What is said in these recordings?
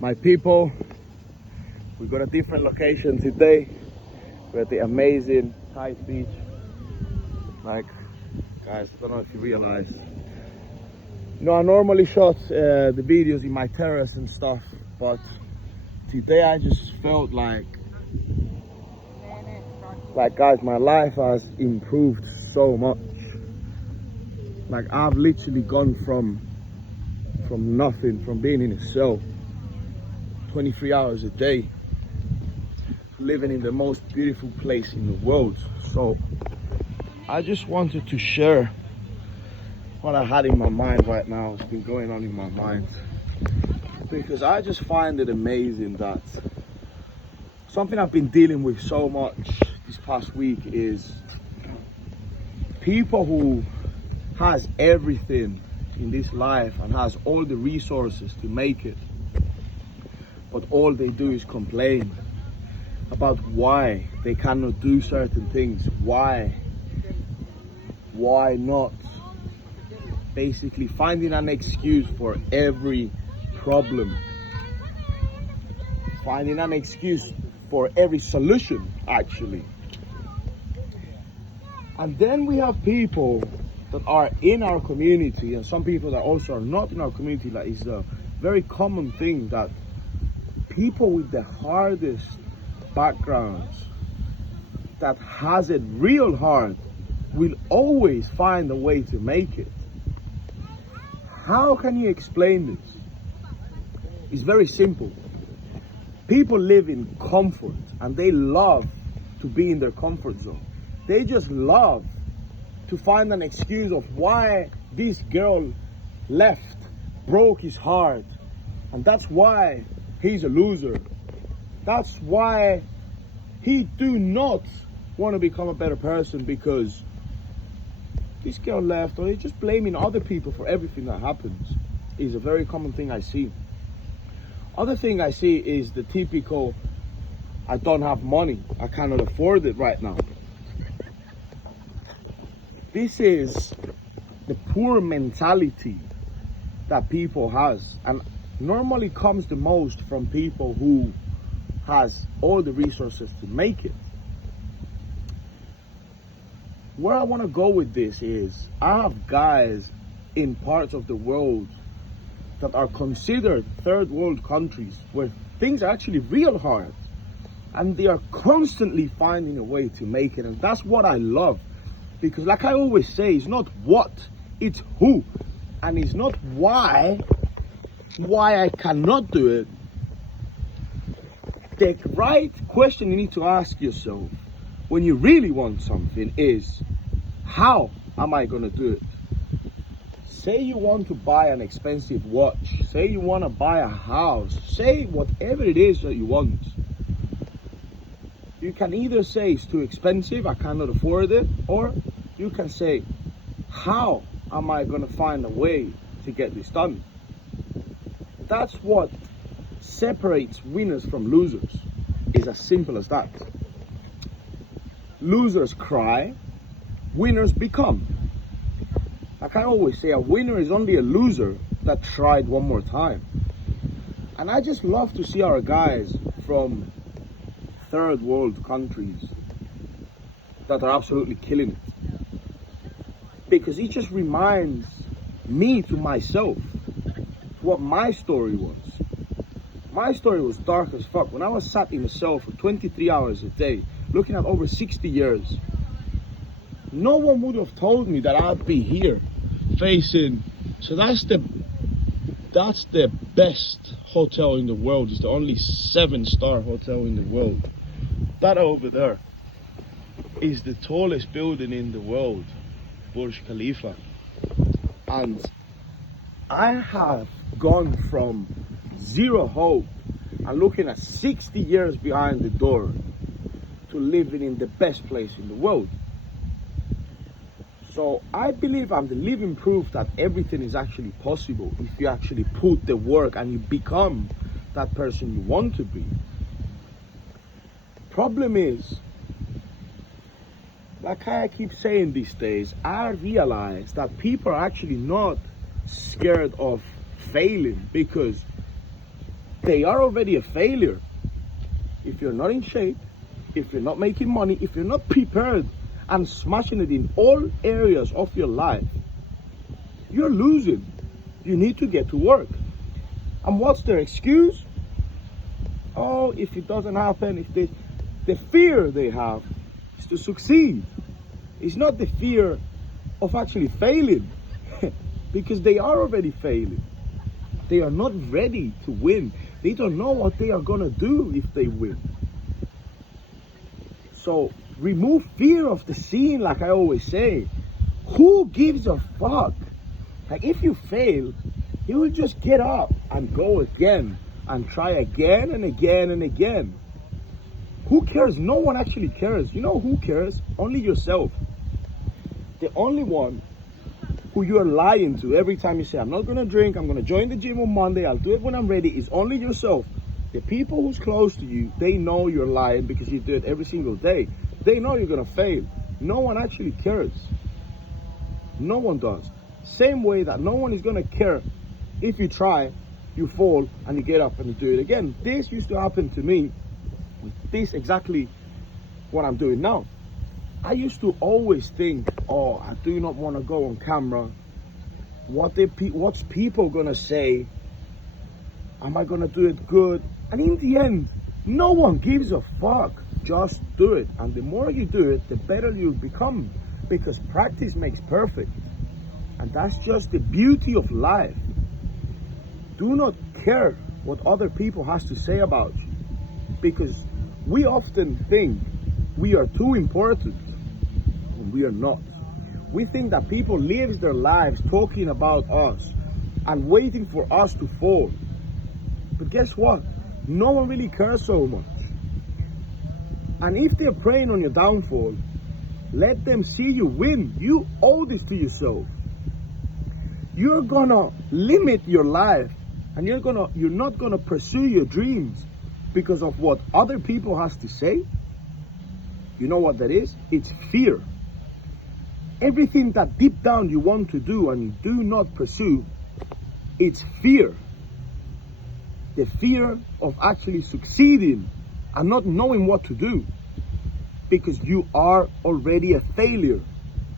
My people, we got a different location today. We're at the amazing Tide Beach. Like, guys, I don't know if you realize. You know, I normally shot the videos in my terrace and stuff, but today I just felt like guys, my life has improved so much. Like, I've literally gone from nothing, from being in a cell 23 hours a day, living in the most beautiful place in the world. So I just wanted to share what I had in my mind right now. It's been going on in my mind, because I just find it amazing that something I've been dealing with so much this past week is people who has everything in this life and has all the resources to make it, but all they do is complain about why they cannot do certain things, why not, basically finding an excuse for every problem, finding an excuse for every solution actually. And then we have people that are in our community, and some people that also are not in our community. That is a very common thing, that people with the hardest backgrounds, that has it real hard, will always find a way to make it. How can you explain this? It's very simple. People live in comfort and they love to be in their comfort zone. They just love to find an excuse of why this girl left, broke his heart, and that's why he's a loser. That's why he do not want to become a better person, because this girl left, or they're just blaming other people for everything that happens. Is a very common thing I see. Other thing I see is the typical, I don't have money, I cannot afford it right now. This is the poor mentality that people has, and normally comes the most from people who has all the resources to make it. Where I want to go with this is, I have guys in parts of the world that are considered third world countries, where things are actually real hard, and they are constantly finding a way to make it. And that's what I love, because like I always say, it's not what, it's who. And it's not why I cannot do it. The right question you need to ask yourself when you really want something is, how am I gonna do it? Say you want to buy an expensive watch, say you want to buy a house, say whatever it is that you want. You can either say it's too expensive, I cannot afford it, or you can say, how am I going to find a way to get this done? That's what separates winners from losers. It's as simple as that. Losers cry, winners become. Like I always say, a winner is only a loser that tried one more time. And I just love to see our guys from third world countries that are absolutely killing it, because it just reminds me to myself what my story was. My story was dark as fuck. When I was sat in a cell for 23 hours a day, looking at over 60 years, no one would have told me that I'd be here facing. So that's the best hotel in the world. It's the only 7-star hotel in the world. That over there is the tallest building in the world, Burj Khalifa. And I have gone from zero hope and looking at 60 years behind the door to living in the best place in the world. So I believe I'm the living proof that everything is actually possible if you actually put the work and you become that person you want to be. Problem is, like I keep saying these days, I realize that people are actually not scared of failing, because they are already a failure. If you're not in shape, if you're not making money, if you're not prepared and smashing it in all areas of your life, you're losing. You need to get to work. And what's their excuse? Oh, if it doesn't happen, the fear they have is to succeed. It's not the fear of actually failing, because they are already failing. They are not ready to win. They don't know what they are gonna do if they win. So remove fear of the scene, like I always say. Who gives a fuck? Like, if you fail, you will just get up and go again and try again and again and again. Who cares? No one actually cares. You know who cares? Only yourself. The only one who you are lying to every time you say, I'm not gonna drink, I'm gonna join the gym on Monday, I'll do it when I'm ready, is only yourself. The people who's close to you, they know you're lying because you do it every single day. They know you're gonna fail. No one actually cares. No one does. Same way that no one is gonna care if you try, you fall, and you get up and you do it again. This used to happen to me with this exactly what I'm doing now. I used to always think, oh, I do not want to go on camera. What's people gonna say? Am I gonna do it good? And in the end, no one gives a fuck. Just do it. And the more you do it, the better you become, because practice makes perfect. And that's just the beauty of life. Do not care what other people has to say about you, because we often think we are too important when we are not. We think that people live their lives talking about us and waiting for us to fall. But guess what? No one really cares so much. And if they're preying on your downfall, let them see you win. You owe this to yourself. You're gonna limit your life, and you're not gonna pursue your dreams because of what other people has to say. You know what that is? It's fear. Everything that deep down you want to do and you do not pursue, it's fear. The fear of actually succeeding and not knowing what to do, because you are already a failure.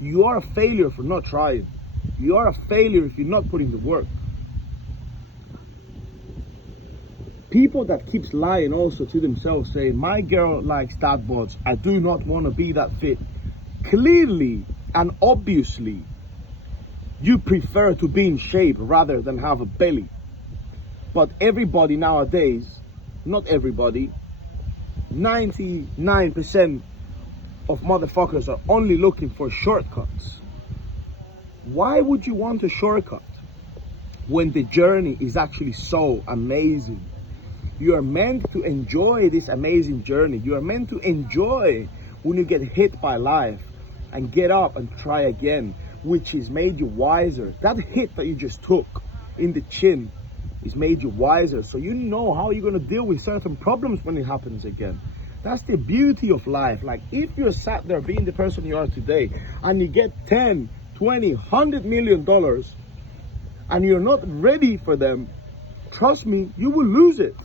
You are a failure for not trying. You are a failure if you're not putting the work. People that keeps lying also to themselves, saying, my girl likes dad bods, I do not want to be that fit. Clearly and obviously, you prefer to be in shape rather than have a belly. But everybody nowadays, not everybody, 99% of motherfuckers are only looking for shortcuts. Why would you want a shortcut when the journey is actually so amazing? You are meant to enjoy this amazing journey. You are meant to enjoy when you get hit by life and get up and try again, which has made you wiser. That hit that you just took in the chin is made you wiser, so you know how you're going to deal with certain problems when it happens again. That's the beauty of life. Like, if you're sat there being the person you are today and you get 10, 20, $100 million and you're not ready for them, trust me, you will lose it.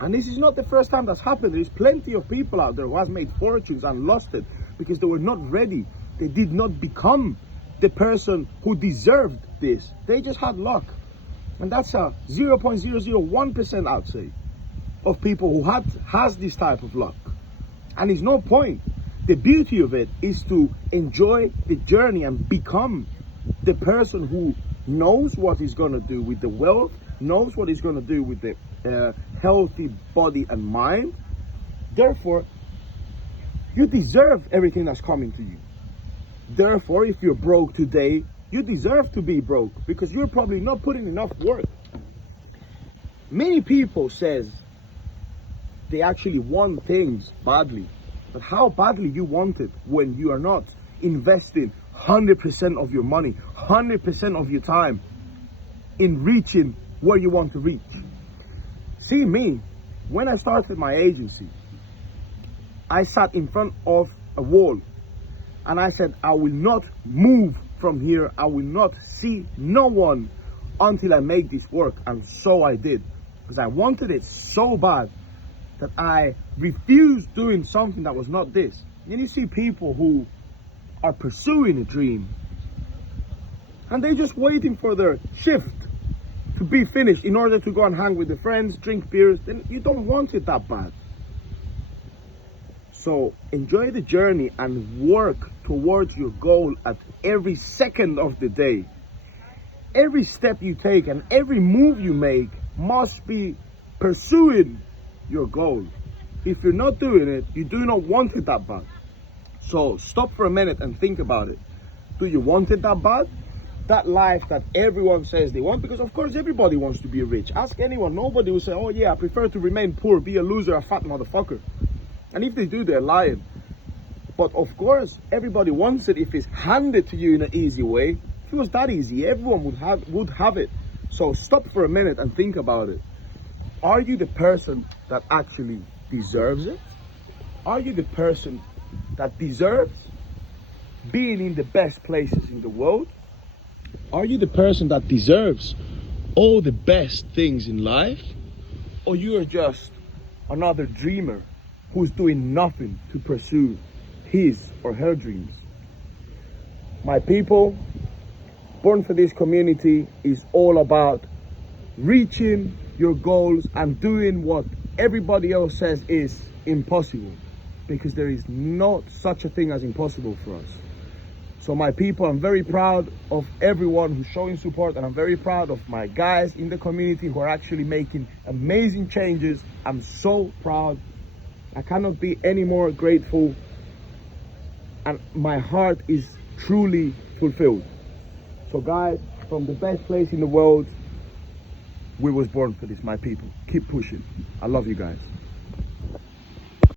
And this is not the first time that's happened. There's plenty of people out there who has made fortunes and lost it because they were not ready. They did not become the person who deserved this. They just had luck. And that's a 0.001%, I'd say, of people who has this type of luck. And it's no point. The beauty of it is to enjoy the journey and become the person who knows what he's going to do with the wealth, knows what he's going to do with the healthy body and mind. Therefore, you deserve everything that's coming to you. Therefore, if you're broke today, you deserve to be broke because you're probably not putting enough work. Many people says they actually want things badly, but how badly you want it when you are not investing 100% of your money, 100% of your time in reaching where you want to reach. See me, when I started my agency, I sat in front of a wall and I said, I will not move from here. I will not see no one until I make this work. And so I did. because I wanted it so bad that I refused doing something that was not this. And you see people who are pursuing a dream and they're just waiting for their shift to be finished in order to go and hang with their friends, drink beers. Then you don't want it that bad. So enjoy the journey and work towards your goal at every second of the day. Every step you take and every move you make must be pursuing your goal. If you're not doing it, you do not want it that bad. So stop for a minute and think about it. Do you want it that bad? That life that everyone says they want? Because of course everybody wants to be rich. Ask anyone, nobody will say, oh yeah, I prefer to remain poor, be a loser, a fat motherfucker. And if they do, they're lying. But of course, everybody wants it if it's handed to you in an easy way. If it was that easy, everyone would have it. So stop for a minute and think about it. Are you the person that actually deserves it? Are you the person that deserves being in the best places in the world? Are you the person that deserves all the best things in life? Or you are just another dreamer who's doing nothing to pursue his or her dreams? My people, Born for This community is all about reaching your goals and doing what everybody else says is impossible, because there is not such a thing as impossible for us. So my people, I'm very proud of everyone who's showing support, and I'm very proud of my guys in the community who are actually making amazing changes. I'm so proud. I cannot be any more grateful, and my heart is truly fulfilled. So guys, from the best place in the world, we was born for this, my people. Keep pushing. I love you guys.